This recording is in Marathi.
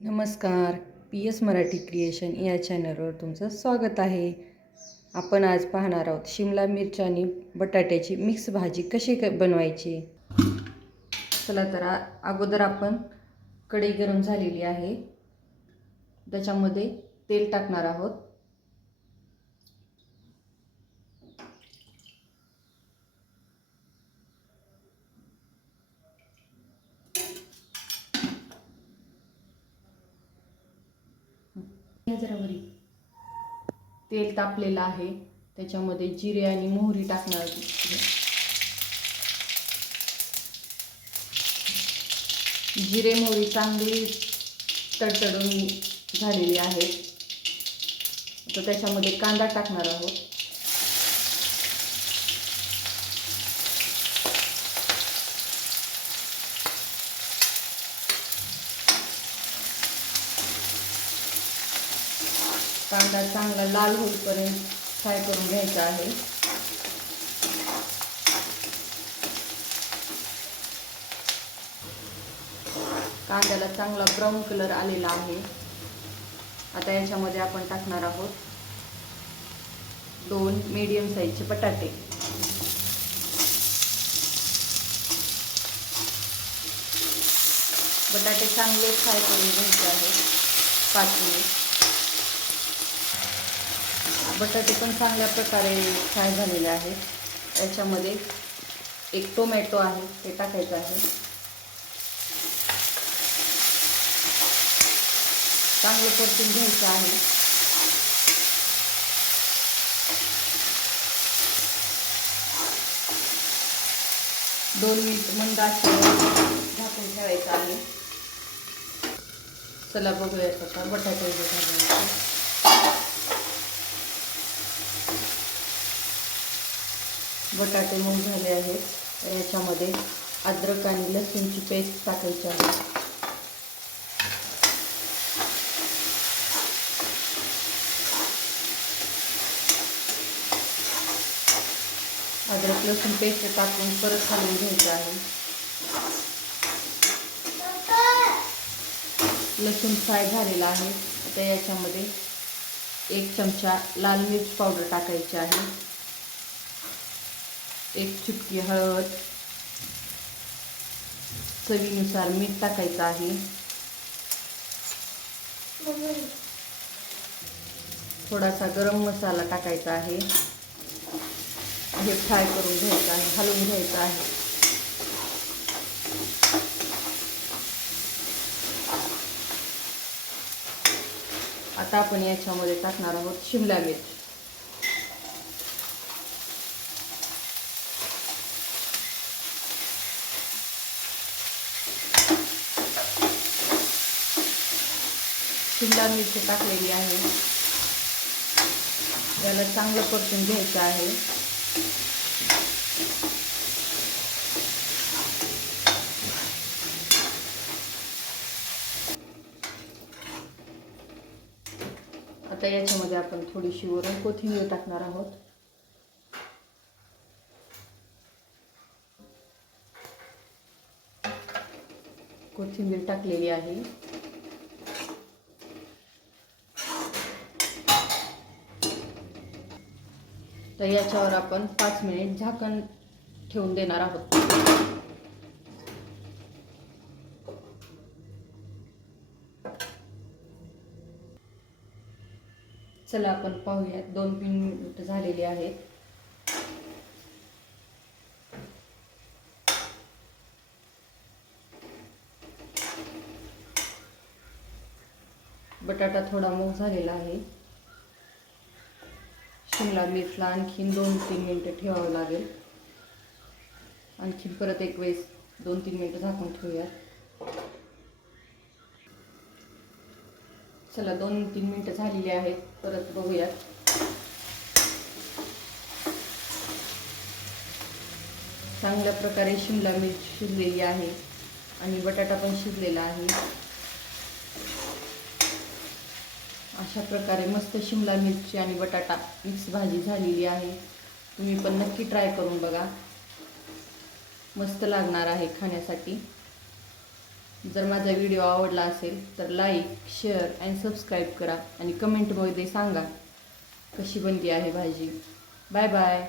नमस्कार. पी एस मराठी क्रिएशन या चॅनलवर तुमचं स्वागत आहे. आपण आज पाहणार आहोत शिमला मिरची आणि बटाट्याची मिक्स भाजी कशी बनवायची. चला तर अगोदर आपण कढई गरम झालेली आहे, त्याच्यामध्ये तेल टाकणार आहोत. तेल तापलेलं आहे, त्याच्यामध्ये जिरे आणि मोहरी टाकणार. जिरे मोहरी चांगली तडतडून झालेली आहे. तर त्याच्यामध्ये कांदा टाकणार आहोत. कांदा चांगला लाल होईपर्यंत फ्राय करून घ्यायचा आहे. कांद्याला चांगला ब्राऊन कलर आलेला आहे. आता याच्यामध्ये आपण टाकणार आहोत 2 मीडियम साईजचे बटाटे. बटाटे चांगले फ्राय करून घ्यायचे आहेत 5 मिनिट. बटाटे पण चांगल्या प्रकारे फ्राय झालेले आहेत. याच्यामध्ये 1 टोमॅटो आहे, ते टाकायचं आहे. चांगलं परतून घ्यायचं आहे. दोन मिनिट मंद आचेवर झाकून ठेवायचं आहे. चला बघूयात आता बटाटे बटाटे मऊ झाले आहेत. तर याच्यामध्ये अद्रक आणि लसूणची पेस्ट टाकायची आहे. अद्रक लसूण पेस्ट टाकून परत घालून घ्यायचं आहे. लसूण फ्राय झालेला आहे. आता याच्यामध्ये 1 चमचा लाल मिर्च पावडर टाकायची आहे. 1 चुटकी हळद, चवीनुसार मीठ टाकायचं आहे. थोडासा गरम मसाला टाकायचा आहे. हे फ्राय करून घ्यायचं आहे, हलवून घ्यायचं आहे. आता आपण याच्यामध्ये टाकणार आहोत शिमला मिरची. शिमला मिरची टाकलेली आहे. याला चांगलं परतून घ्यायचं आहे. आता याच्यामध्ये आपण थोडीशी वरून कोथिंबीर टाकणार आहोत. कोथिंबीर टाकलेली आहे. तर याच्यावर आपण 5 मिनिट झाकण ठेवून देणार आहोत. चला आपण पाहूयात. 2-3 मिनिट झालेली आहेत. बटाटा थोडा मऊ झालेला आहे. शिमला मिरचीला आणखीन 2-3 मिनिटं ठेवावं लागेल. आणखीन परत एक वेळेस 2-3 मिनिटं झाकून ठेवूयात. चला 2-3 मिनिटं झालेली आहेत. परत बघूयात. चांगल्या प्रकारे शिमला मिरची शिजलेली आहे आणि बटाटा पण शिजलेला आहे. अशा प्रकारे मस्त शिमला मिरची आणि बटाटा मिक्स भाजी झालेली आहे. तुम्ही पण नक्की ट्राय करून बघा. मस्त लागणार आहे खाण्यासाठी. जर माझा व्हिडिओ आवडला असेल तर लाईक शेअर आणि सबस्क्राईब करा आणि कमेंटमध्ये सांगा कशी बनली आहे भाजी. Bye bye.